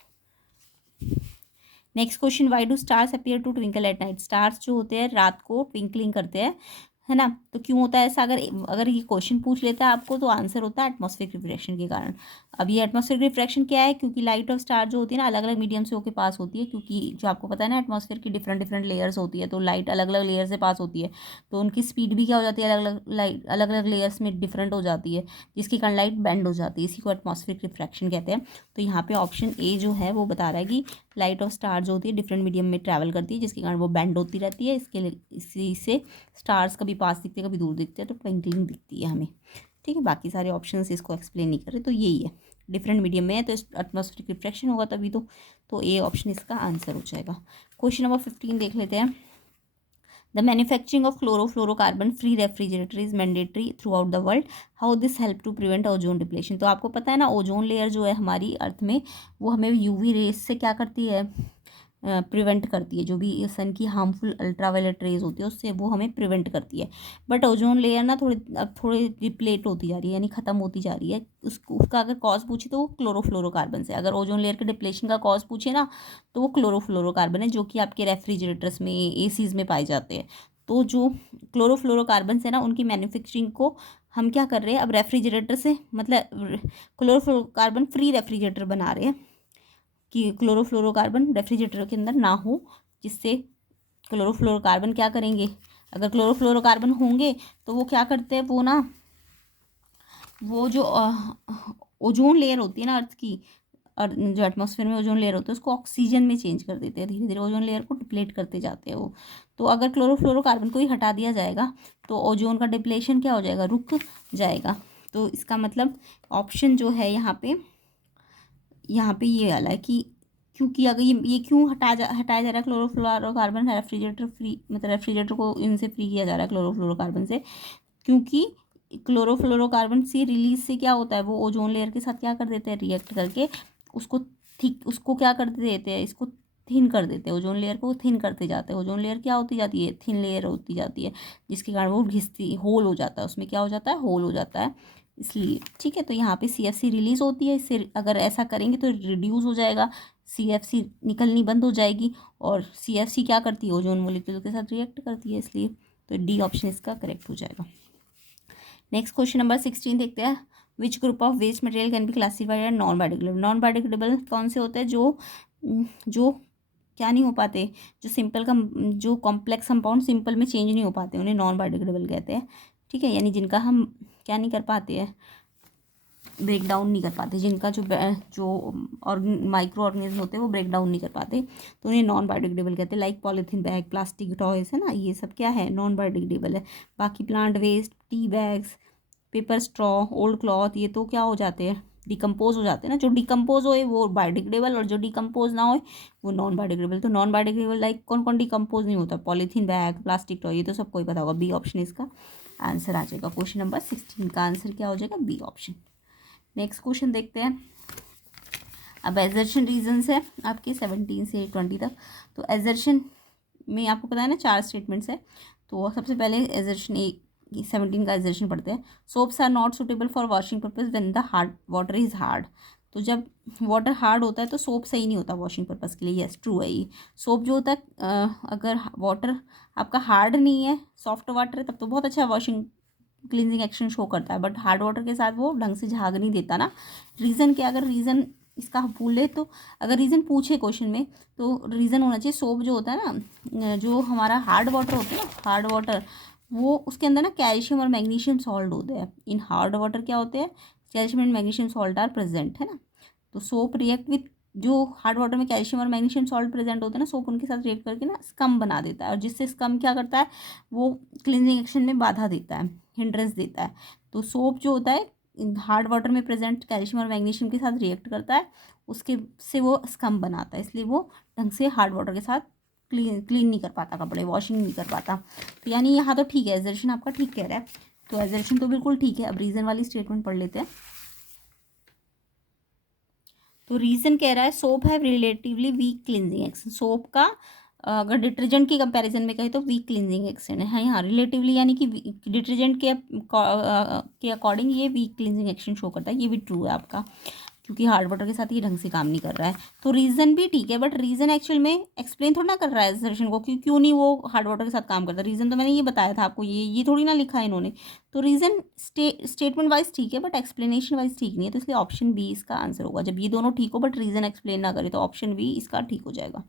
Next question, why do stars appear to twinkle at night. Stars जो होते हैं रात को ट्विंकलिंग करते हैं, है ना। तो क्यों होता है ऐसा? अगर ये क्वेश्चन पूछ लेता है आपको, तो आंसर होता है एटमॉस्फेरिक रिफ्रैक्शन के कारण। अब ये एटमॉस्फेरिक रिफ्रैक्शन क्या है? क्योंकि लाइट ऑफ स्टार जो होती है ना, अलग अलग मीडियम से होकर पास होती है, क्योंकि जो आपको पता है ना, एटमॉस्फेयर की डिफरेंट डिफरेंट लेयर्स होती है, तो लाइट अलग अलग लेयर से पास होती है, तो उनकी स्पीड भी क्या हो जाती है? अलग अलग लेयर्स में डिफरेंट हो जाती है, जिसके कारण लाइट बेंड हो जाती है। इसी को एटमॉस्फेरिक रिफ्रैक्शन कहते हैं। तो यहाँ पे ऑप्शन ए जो है वो बता रहा है कि लाइट ऑफ स्टार जो होती है डिफरेंट मीडियम में ट्रैवल करती है, जिसके कारण वो बेंड होती रहती है। इसके लिए इसी से स्टार्स कभी पास दिखते हैं कभी दूर दिखते हैं, तो ट्विंकलिंग दिखती है हमें, ठीक है। बाकी सारे ऑप्शंस इसको एक्सप्लेन नहीं कर रहे, तो यही है, डिफरेंट मीडियम में है तो एटमॉस्फेरिक रिफ्रैक्शन होगा तभी तो ए ऑप्शन इसका आंसर हो जाएगा। क्वेश्चन नंबर 15 देख लेते हैं। The manufacturing of chlorofluorocarbon free refrigerator is mandatory throughout the world, how this help to prevent ozone depletion. तो आपको पता है ना, ओजोन लेयर जो है हमारी अर्थ में, वो हमें UV रेस से क्या करती है? प्रिवेंट करती है, जो भी सन की हार्मफुल अल्ट्रावायलेट रेज होती है उससे वो हमें प्रिवेंट करती है। बट ओजोन लेयर ना अब थोड़ी डिप्लेट होती जा रही है, यानी ख़त्म होती जा रही है। उसका अगर कॉज पूछे तो वो क्लोरोफ्लोरोकार्बन से, अगर ओजोन लेयर के डिप्लेशन का कॉज पूछे ना तो वो क्लोरोफ्लोरोकार्बन है, जो कि आपके रेफ्रिजरेटर्स में, एसीज में पाए जाते हैं। तो जो क्लोरोफ्लोरोकार्बन है ना, उनकी मैन्युफैक्चरिंग को हम क्या कर रहे हैं अब रेफ्रिजरेटर से, मतलब क्लोरोफ्लोरोकार्बन फ्री रेफ्रिजरेटर बना रहे हैं कि क्लोरोफ्लोरोकार्बन रेफ्रिजरेटर के अंदर ना हो, जिससे क्लोरोफ्लोरोकार्बन क्या करेंगे, अगर क्लोरोफ्लोरोकार्बन होंगे तो वो क्या करते हैं, वो ना वो जो ओजोन लेयर होती है ना अर्थ की, और जो एटमॉस्फेयर में ओजोन लेयर होता है उसको ऑक्सीजन में चेंज कर देते हैं, धीरे धीरे ओजोन लेयर को डिप्लेट करते जाते हैं वो। तो अगर क्लोरोफ्लोरोकार्बन को ही हटा दिया जाएगा तो ओजोन का डिप्लेशन क्या हो जाएगा, रुक जाएगा। तो इसका मतलब ऑप्शन जो है यहाँ पे ये वाला है कि क्योंकि अगर ये क्यों हटाया जा रहा है क्लोरोफ्लोरोकार्बन, रेफ्रिजरेटर फ्री, मतलब रेफ्रिजरेटर को इनसे फ्री किया जा रहा है क्लोरोफ्लोरोकार्बन से, क्योंकि क्लोरोफ्लोरोकार्बन से रिलीज से क्या होता है, वो ओजोन लेयर के साथ क्या कर देते हैं, रिएक्ट करके उसको क्या कर देते हैं, इसको थिन कर देते हैं, ओजोन लेयर को थिन करते जाते हैं। ओजोन लेयर क्या होती जाती है, थिन लेयर होती जाती है, जिसके कारण वो घिसती, होल हो जाता है, उसमें क्या हो जाता है, होल हो जाता है, इसलिए। ठीक है, तो यहाँ पे CFC रिलीज होती है, इससे अगर ऐसा करेंगे तो रिड्यूस हो जाएगा, CFC निकलनी बंद हो जाएगी, और CFC क्या करती है, ओजोन मोलिक्यूल के साथ रिएक्ट करती है, इसलिए। तो डी ऑप्शन इसका करेक्ट हो जाएगा। नेक्स्ट क्वेश्चन नंबर 16 देखते हैं। Which group of waste material can be classified as non biodegradable. Non biodegradable कौन से होते हैं, जो क्या नहीं हो पाते, जो सिंपल का, जो कॉम्प्लेक्स कंपाउंड सिंपल में चेंज नहीं हो पाते, उन्हें नॉन बायोडिग्रेडेबल कहते हैं। ठीक है, यानी जिनका हम क्या नहीं कर पाते हैं, ब्रेक डाउन नहीं कर पाते, जिनका जो और माइक्रो ऑर्गेनिज्म होते हैं वो ब्रेक डाउन नहीं कर पाते, तो उन्हें नॉन बायोडिग्रेडेबल कहते हैं। Like polythene bag, plastic toys है ना, ये सब क्या है, नॉन बायोडिग्रेडेबल है। बाकी plant waste, tea bags, paper straw, old cloth, ये तो क्या हो जाते हैं, डिकम्पोज हो जाते हैं ना। जो डिकम्पोज होए वो बायोडिग्रेडेबल, और जो डिकम्पोज ना होए वो नॉन बायोडिग्रेडेबल। तो नॉन बायोडिग्रेडेबल लाइक कौन कौन डिकम्पोज नहीं होता, पॉलीथीन बैग, प्लास्टिक टॉय, ये तो सबको ही पता होगा। बी ऑप्शन इसका आंसर आ जाएगा। क्वेश्चन नंबर 16 का आंसर क्या हो जाएगा, बी ऑप्शन। नेक्स्ट क्वेश्चन देखते हैं। अब एजर्शन रीजन्स है आपके 17 से 20 तक। तो एजर्शन में आपको पता है ना 4 स्टेटमेंट्स है। तो सबसे पहले एजर्शन 17 का एजर्शन पढ़ते हैं। Soaps are not suitable for washing purpose when the hard water is hard. तो जब वाटर हार्ड होता है तो सोप सही नहीं होता वॉशिंग पर्पज़ के लिए। यस, ट्रू है ये। सोप जो होता है अगर वाटर आपका हार्ड नहीं है, सॉफ्ट वाटर है, तब तो बहुत अच्छा वॉशिंग क्लिनजिंग एक्शन शो करता है, बट हार्ड वाटर के साथ वो ढंग से झाग नहीं देता ना। रीज़न क्या, अगर रीज़न इसका बोले तो, अगर रीज़न पूछे क्वेश्चन में तो रीज़न होना चाहिए सोप जो होता है ना, जो हमारा हार्ड वाटर होता है ना, हार्ड वाटर, वो उसके अंदर ना कैल्शियम और मैग्नीशियम सॉल्ट होते हैं। इन हार्ड वाटर क्या होते हैं, calcium and magnesium salt are present, है ना। तो सोप रिएक्ट विथ, जो हार्ड वाटर में कैल्शियम और मैग्नीशियम सॉल्ट प्रेजेंट होते हैं ना, सोप उनके साथ रिएक्ट करके ना स्कम बना देता है, और जिससे स्कम क्या करता है, वो क्लिनजिंग एक्शन में बाधा देता है, हिंड्रेंस देता है। तो सोप जो होता है हार्ड वाटर में प्रेजेंट कैल्शियम और मैग्नीशियम के साथ रिएक्ट करता है, उसके से वो स्कम बनाता है, इसलिए वो ढंग से हार्ड वाटर के साथ क्लीन नहीं कर पाता, कपड़े वॉशिंग नहीं कर पाता। तो यानी यहाँ तो ठीक है, एजर्शन आपका ठीक कह रहा है, तो एजर्शन तो बिल्कुल ठीक है। अब रीज़न वाली स्टेटमेंट पढ़ लेते हैं। तो रीज़न कह रहा है soap have relatively weak cleansing action. Soap का अगर डिटर्जेंट की कंपैरिजन में कहें तो वीक क्लिनजिंग एक्शन है यहाँ, रिलेटिवली यानी कि डिटर्जेंट के अकॉर्डिंग ये वीक क्लिनजिंग एक्शन शो करता है। ये भी ट्रू है आपका, क्योंकि हार्ड वाटर के साथ ये ढंग से काम नहीं कर रहा है। तो रीज़न भी ठीक है, बट रीज़न एक्चुअल में एक्सप्लेन थोड़ा ना कर रहा है सेशन को कि क्यों नहीं वो हार्ड वाटर के साथ काम करता। रीज़न तो मैंने ये बताया था आपको, ये थोड़ी ना लिखा है इन्होंने। तो रीज़न स्टेटमेंट वाइज ठीक है, बट एक्सप्लेनेशन वाइज ठीक नहीं है, तो इसलिए ऑप्शन बी इसका आंसर होगा। जब ये दोनों ठीक हो बट रीज़न एक्सप्लेन ना करे तो ऑप्शन बी इसका ठीक हो जाएगा।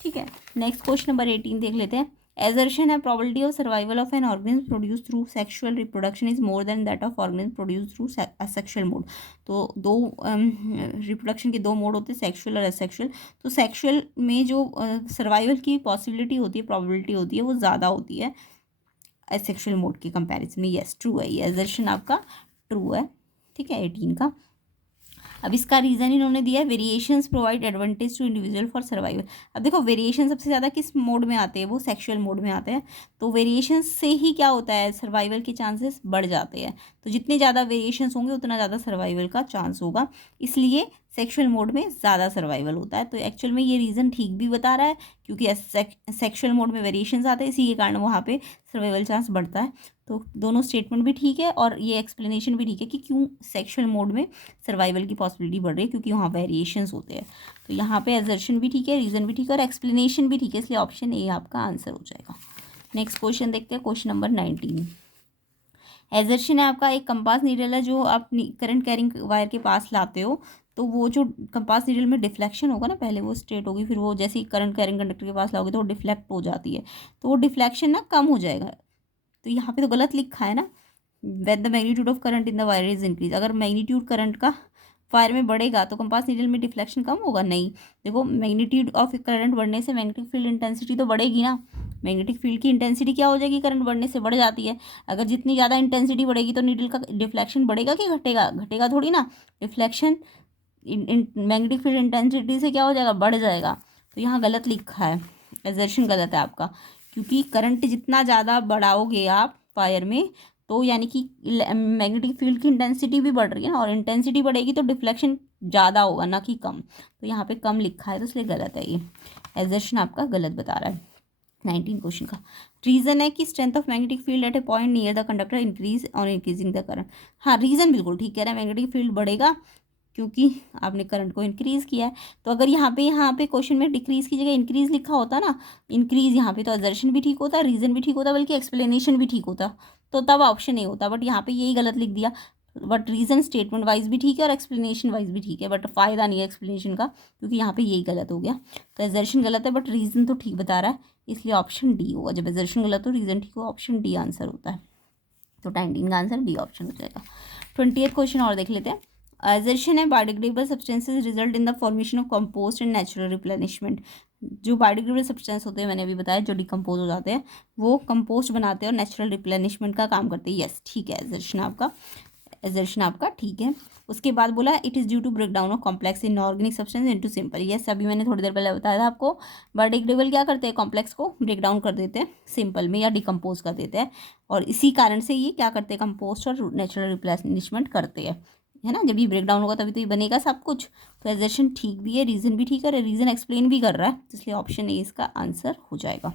ठीक है, नेक्स्ट क्वेश्चन नंबर 18 देख लेते हैं। Assertion है probability of survival of an organism produced through sexual reproduction is more than that of organism produced through asexual mode। तो दो रिप्रोडक्शन के दो मोड होते हैं, सेक्सुअल और एसेक्सुअल। तो सेक्सुअल में जो सर्वाइवल की पॉसिबिलिटी होती है, प्रोबेबिलिटी होती है, वो ज़्यादा होती है एसेक्सुअल मोड के कंपैरिजन में। यस, ट्रू है, ये एजर्शन आपका ट्रू है। ठीक है, 18 का। अब इसका रीज़न इन्होंने दिया है variations provide advantage to individual for survival. अब देखो वेरिएशन सबसे ज़्यादा किस मोड में आते हैं, वो सेक्सुअल मोड में आते हैं। तो वेरिएशंस से ही क्या होता है, सर्वाइवल के चांसेस बढ़ जाते हैं। तो जितने ज़्यादा वेरिएशंस होंगे उतना ज़्यादा सर्वाइवल का चांस होगा, इसलिए सेक्सुअल मोड में ज़्यादा सर्वाइवल होता है। तो एक्चुअल में ये रीज़न ठीक भी बता रहा है, क्योंकि सेक्सुअल मोड में वेरिएशंस आते हैं, इसी के कारण वहाँ पे सर्वाइवल चांस बढ़ता है। तो दोनों स्टेटमेंट भी ठीक है और ये एक्सप्लेनेशन भी ठीक है कि क्यों सेक्सुअल मोड में सर्वाइवल की पॉसिबिलिटी बढ़ रही है, क्योंकि वहाँ वेरिएशंस होते हैं। तो यहाँ पे एजर्शन भी ठीक है, रीज़न भी ठीक है और एक्सप्लेनेशन भी ठीक है, इसलिए ऑप्शन ए आपका आंसर हो जाएगा। नेक्स्ट क्वेश्चन देखते हैं, क्वेश्चन नंबर 19। एजर्शन है आपका, एक कंपास नीडल है जो आप करंट कैरिंग वायर के पास लाते हो, तो वो जो कंपास नीडल में डिफ्लेक्शन होगा ना, पहले वो स्ट्रेट होगी, फिर वो जैसे ही करंट कैरिंग कंडक्टर के पास लाओगे तो वो डिफ्लेक्ट हो जाती है, तो वो डिफ्लेक्शन ना कम हो जाएगा। तो यहाँ पे तो गलत लिखा है ना, when the magnitude of current in the wire is increase. अगर मैग्नीट्यूड करंट का वायर में बढ़ेगा तो कंपास नीडल में डिफ्लेक्शन कम होगा? नहीं। देखो, मैग्नीट्यूड ऑफ करंट बढ़ने से मैग्नेटिक फील्ड इंटेंसिटी तो बढ़ेगी ना। मैग्नेटिक फील्ड की इंटेंसिटी क्या हो जाएगी? करंट बढ़ने से बढ़ जाती है। अगर जितनी ज़्यादा इंटेंसिटी बढ़ेगी तो नीडल का डिफ्लेक्शन बढ़ेगा कि घटेगा? घटेगा थोड़ी ना। डिफ्लेक्शन मैग्नेटिक फील्ड इंटेंसिटी से क्या हो जाएगा? बढ़ जाएगा। तो यहाँ गलत लिखा है, एजर्शन गलत है आपका, क्योंकि करंट जितना ज़्यादा बढ़ाओगे आप वायर में, तो यानी कि मैग्नेटिक फील्ड की इंटेंसिटी भी बढ़ रही है ना, और इंटेंसिटी बढ़ेगी तो डिफ्लेक्शन ज़्यादा होगा ना कि कम। तो यहाँ पे कम लिखा है, तो इसलिए गलत है, ये एजर्शन आपका गलत बता रहा है। 19 क्वेश्चन का रीज़न है कि strength of magnetic field at A point near the conductor increase on increasing the current. हाँ, रीज़न बिल्कुल ठीक कह रहा है, मैग्नेटिक फील्ड बढ़ेगा क्योंकि आपने करंट को इंक्रीज़ किया है। तो अगर यहाँ पे क्वेश्चन में डिक्रीज़ की जगह इंक्रीज़ लिखा होता ना, इंक्रीज़ यहाँ पे, तो असर्शन भी ठीक होता, रीज़न भी ठीक होता, बल्कि एक्सप्लेनेशन भी ठीक होता, तो तब ऑप्शन ए होता। बट यहाँ पे यही गलत लिख दिया। बट रीज़न स्टेटमेंट वाइज भी ठीक है और एक्सप्लेनेशन वाइज भी ठीक है, बट फ़ायदा नहीं है एक्सप्लेनेशन का, क्योंकि यहाँ पे यही गलत हो गया। तो असर्शन गलत है बट रीज़न तो ठीक बता रहा है, इसलिए ऑप्शन डी होगा। जब असर्शन गलत हो रीज़न ठीक हो, ऑप्शन डी आंसर होता है। तो 19 का आंसर डी ऑप्शन हो जाएगा। 28 क्वेश्चन और देख लेते हैं। असर्शन है biodegradable substances result in the formation of compost and natural replenishment. जो बायोडिग्रेडेबल सब्सटेंस होते हैं, मैंने अभी बताया, जो डिकम्पोज हो जाते हैं, वो कंपोस्ट बनाते हैं और नेचुरल रिप्लेनिशमेंट का काम करते हैं। यस, ठीक है, असर्शन आपका ठीक है। उसके बाद बोला it is due to break down of complex inorganic substance into simple. Yes, अभी मैंने थोड़ी देर पहले बताया था आपको, बायोडिग्रेडेबल क्या करते हैं? कॉम्प्लेक्स को ब्रेक डाउन कर देते हैं सिंपल में, या डिकम्पोज कर देते हैं, और इसी कारण से ये क्या करते हैं? कंपोस्ट और नेचुरल रिप्लेनिशमेंट करते हैं, है ना। जब ये ब्रेक डाउन होगा तभी तो ये बनेगा सब कुछ। तो असर्शन ठीक भी है, रीज़न भी ठीक है, और रीज़न एक्सप्लेन भी कर रहा है, इसलिए ऑप्शन ए इसका आंसर हो जाएगा।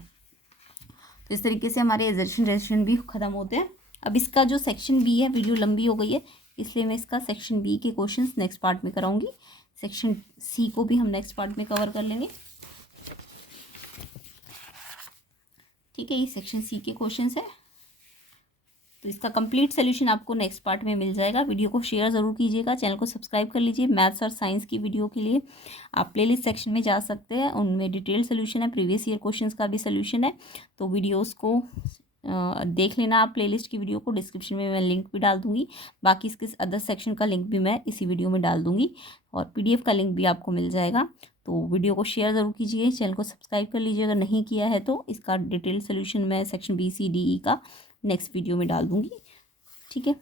तो इस तरीके से हमारे एजर्शन रेजर्शन भी ख़त्म होते हैं। अब इसका जो सेक्शन बी है, वीडियो लंबी हो गई है, इसलिए मैं इसका सेक्शन बी के क्वेश्चंस नेक्स्ट पार्ट में कराऊंगी। सेक्शन सी को भी हम नेक्स्ट पार्ट में कवर कर लेंगे, ठीक है। ये सेक्शन सी के क्वेश्चंस है, तो इसका कंप्लीट सोल्यूशन आपको नेक्स्ट पार्ट में मिल जाएगा। वीडियो को शेयर ज़रूर कीजिएगा, चैनल को सब्सक्राइब कर लीजिए। मैथ्स और साइंस की वीडियो के लिए आप प्लेलिस्ट सेक्शन में जा सकते हैं, उनमें डिटेल सोल्यूशन है, प्रीवियस ईयर क्वेश्चंस का भी सोल्यूशन है। तो वीडियोस को देख लेना आप, प्लेलिस्ट की वीडियो को। डिस्क्रिप्शन में मैं लिंक भी डाल दूंगी, बाकी इसके अदर सेक्शन का लिंक भी मैं इसी वीडियो में डाल दूंगी, और PDF का लिंक भी आपको मिल जाएगा। तो वीडियो को शेयर ज़रूर कीजिए, चैनल को सब्सक्राइब कर लीजिए अगर नहीं किया है तो। इसका डिटेल सोल्यूशन मैं सेक्शन BC DE का नेक्स्ट वीडियो में डाल दूंगी, ठीक है।